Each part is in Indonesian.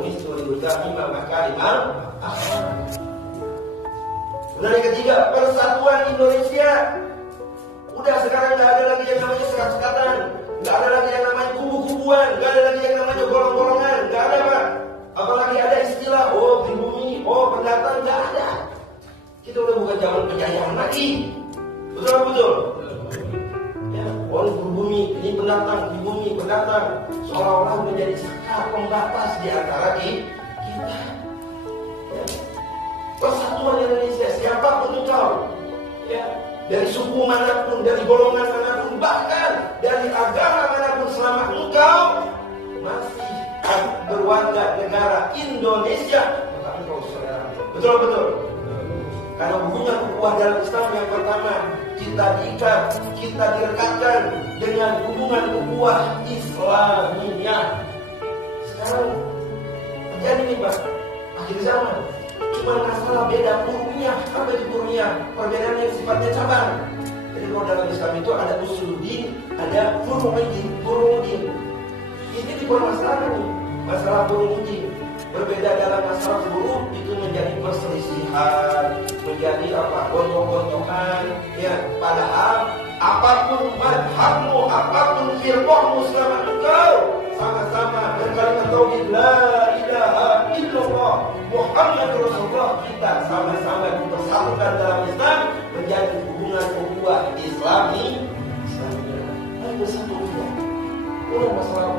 bu'istu liutammima makarimal akhlaq. Kemudian yang ketiga, persatuan Indonesia. Udah sekarang nggak ada lagi yang namanya sekat-sekatan, nggak ada lagi yang namanya kubu-kubuan, nggak ada lagi yang namanya golong-golongan, nggak ada Pak. Apalagi ada istilah pribumi, pendatang, nggak ada. Kita udah bukan zaman penjajahan lagi. Betul. Ya, pribumi, ini pendatang, pribumi, pendatang, seolah-olah menjadi sekat pembatas di antara kita. Ya. Persatuan Indonesia, siapapun engkau, ya, dari suku manapun, dari golongan manapun, bahkan dari agama manapun, selama engkau masih berwarga negara Indonesia, maka engkau saudara. Betul. Karena hubungan ukhuwah dalam Islam yang pertama, kita diikat, kita direkatkan dengan hubungan ukhuwah Islamiyah. Sekarang terjadi nih Pak, akhir zaman. Cuma masalah beda kurnia. Apa itu kurnia? Perbedaan yang sifatnya cabang. Jadi kalau dalam Islam itu ada usuluddin, ada furu'uddin. Ini dipermasalahkan nih, masalah furu'uddin. Berbeda dalam masalah furu' itu menjadi perselisihan, menjadi gontok-gontokan. Ya, padahal apapun madhabmu, apapun firqahmu, selama engkau sama-sama berkalimat tauhid la ilaha illallah Muhammadur Rasulullah, kita sama-sama dipersatukan dalam Islam menjadi hubungan ukhuwah Islami. Ayo bersatu kita. Masalah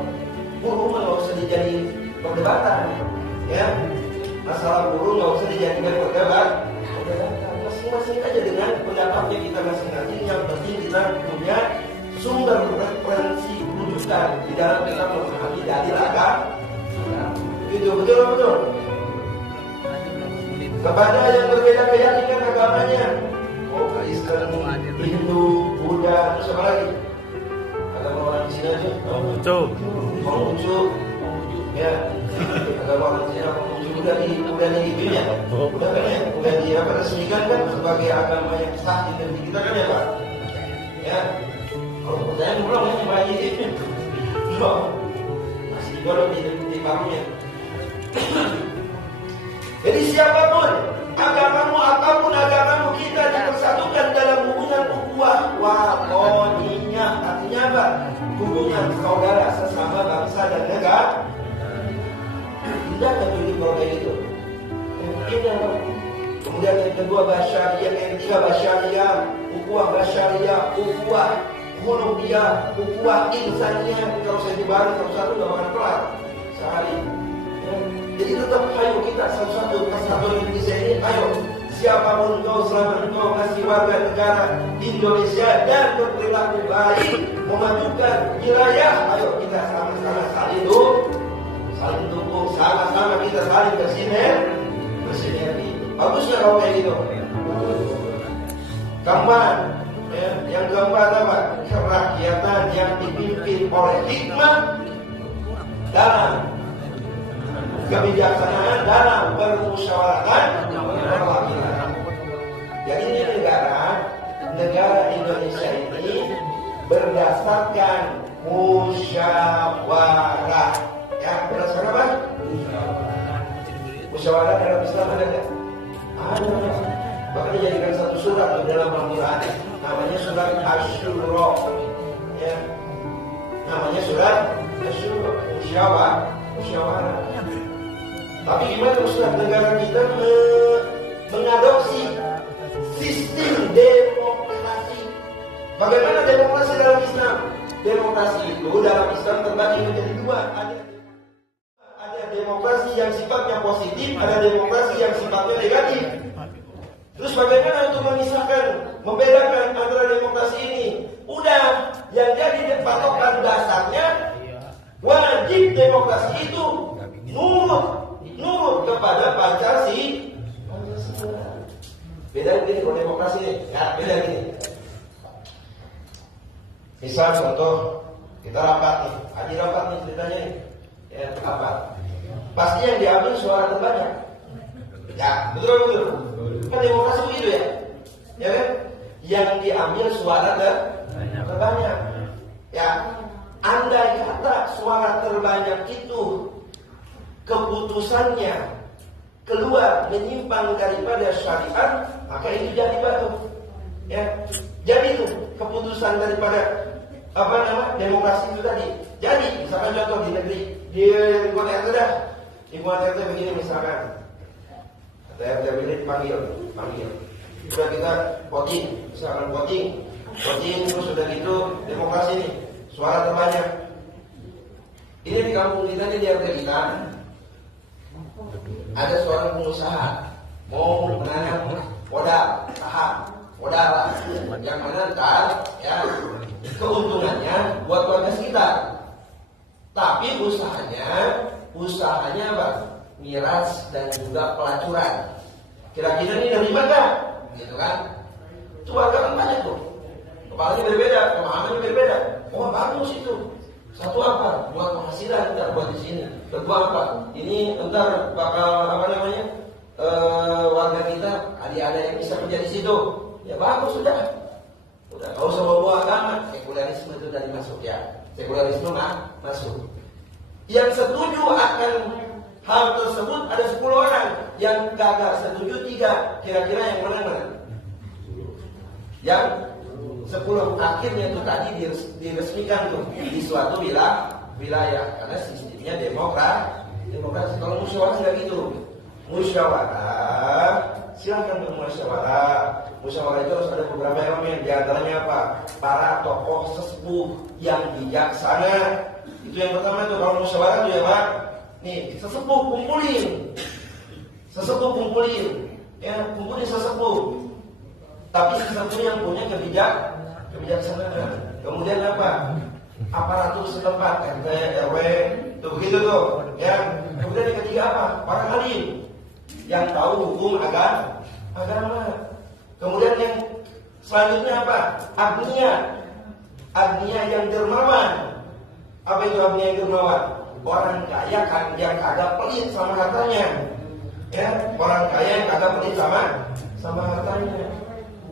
buruh nggak usah dijadi perdebatan, ya. Masalah buruh nggak usah dijadikan perdebatan. Masing-masing aja dengan pendapatnya kita masing-masing. Yang penting kita punya sumber referensi rujukan di dalam kita memahami dalil agama. Itu betul. Kepada yang berbeda keyakinan agamanya, Kristen, Hindu, Buddha, terus apa lagi? Agama orang Cina aja, Konghucu, ya. Agama orang Cina, Konghucu udah di ya, udah kan ya, udah diresmikan kan sebagai agama yang sah di negeri kita kan ya Pak, ya. Kalau pertanyaan belum ya Pak Haji, belum, masih belum di parunya. Jadi siapapun agamamu, apapun agamamu, kita dipersatukan dalam hubungan ukhuwah watoniyah. Artinya apa? Hubungan saudara sesama bangsa dan negara. Tidak akan jadi kalau kayak gitu. Tidak. Kemudian yang kedua basyariah, yang ketiga basyariah, ukhuwah basyariah, ukhuwah khuluqiyah, ukhuwah insaniyah. Kalau saya dibaru satu-satu nggak akan kelar sehari. Jadi tetap ayo kita satu-satu persatuan Indonesia ini, ayo siapapun engkau, selama engkau masih warga negara Indonesia dan berperilaku baik, memajukan wilayah, ayo kita sama-sama saling dukung, sama-sama kita saling bersinergi. Bagusnya kalau kayak gitu. Keempat, yang keempat apa? Kerakyatan yang dipimpin oleh hikmah dalam kebijaksanaan dalam bermusyawarah perwakilan. Jadi ini negara Indonesia ini berdasarkan musyawarah. Ya, berdasarkan apa? Musyawarah dalam Islam ada nggak? Ada. Bahkan dijadikan satu surat dalam Al-Quran, namanya surat Asy-Syura. Ya, namanya surat Asy-Syura, musyawarah. Tapi gimana Ustaz, negara kita mengadopsi sistem demokrasi. Bagaimana demokrasi dalam Islam? Demokrasi itu dalam Islam terbagi menjadi dua. Ada demokrasi yang sifatnya positif, ada demokrasi yang sifatnya negatif. Terus bagaimana untuk memisahkan, membedakan antara demokrasi ini? Udah, yang jadi patokan dasarnya wajib demokrasi itu nurut kepada Pancasila. Beda gini kalau demokrasi ini, ya beda gini. Misal contoh kita rapat nih, rapat nih ceritanya nih, ya rapat. Pasti yang diambil suara terbanyak. Ya betul. Kan demokrasi begitu ya, ya kan? Yang diambil suara terbanyak. Ya, andai kata suara terbanyak itu keputusannya keluar menyimpang daripada syariat, maka itu jadi batu. Ya, jadi itu keputusan daripada demokrasi itu tadi. Jadi misalkan contoh di negeri, di lingkungan RT dah, lingkungan RT begini misalkan, RT ini dipanggil. Sudah kita voting, misalkan voting terus sudah gitu demokrasi nih, suara terbanyak. Ini di kampung kita nih, di RT kita ada seorang pengusaha mau menanam modal lah, yang mana ntar ya keuntungannya buat warga sekitar. Tapi usahanya apa? Miras dan juga pelacuran. Kira-kira ini nerima nggak? Gitu kan? Itu warga kan banyak tuh. Kepalanya berbeda, pemahamannya berbeda. Oh bagus itu. Satu apa? Buat penghasilan ntar buat di sini. Kedua apa? Ini ntar bakal warga kita ada yang bisa kerja di situ. Ya bagus sudah. Kalau sama buah agama, sekularisme itu tadi masuk ya. Sekularisme masuk. Yang setuju akan hal tersebut ada 10 orang, yang kagak setuju 3. Kira-kira yang mana? Yang 10. Akhirnya itu tadi diresmikan tuh di suatu wilayah karena sistemnya demokrasi. Kalau musyawarah nggak gitu. Musyawarah, silakan bermusyawarah. Musyawarah itu harus ada beberapa elemen. Di antaranya apa? Para tokoh sesepuh yang bijaksana. Itu yang pertama tuh. Kalau musyawarah tuh ya Pak, nih sesepuh kumpulin, ya kumpulin sesepuh. Tapi sesepuh yang punya kebijaksanaan. Kemudian apa? Aparatur setempat, RT, RW, tuh begitu tuh. Ya. Kemudian yang ketiga apa? Para alim yang tahu hukum agama. Kemudian yang selanjutnya apa? Agnia yang dermawan. Apa itu agnia yang dermawan? Orang kaya kan yang kagak pelit sama hartanya. Ya, orang kaya yang kagak pelit sama hartanya.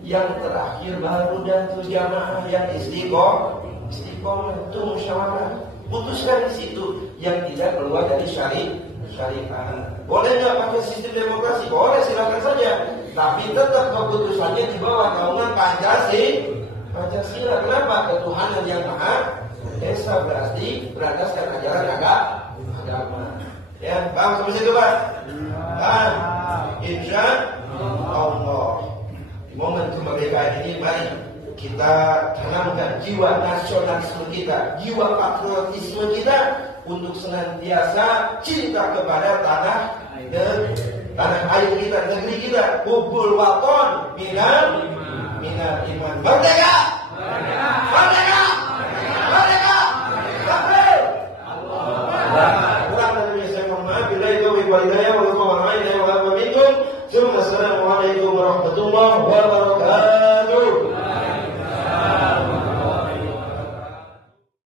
Yang terakhir baru dan tuh jamaah yang istiqomah itu musyawarah. Putuskan di situ yang tidak keluar dari syariat. Boleh nggak pakai sistem demokrasi? Boleh, silakan saja. Tapi tetap keputusannya di bawah naungan Pancasila. Kenapa? Ketuhanan yang Maha Esa, berarti berdasarkan ajaran agama. Ya, paham sampai situ Pak? Dan insya Allah di momen kemerdekaan ini mari kita tanamkan jiwa nasionalisme kita, jiwa patriotisme kita untuk senantiasa cinta kepada tanah air kita, negeri kita. Hubbul waton minal iman. Merdeka! Takbir! Kurang dari saya mohon maaf. Bila itu wal hidayah wal Assalamualaikum warahmatullahi wabarakatuh.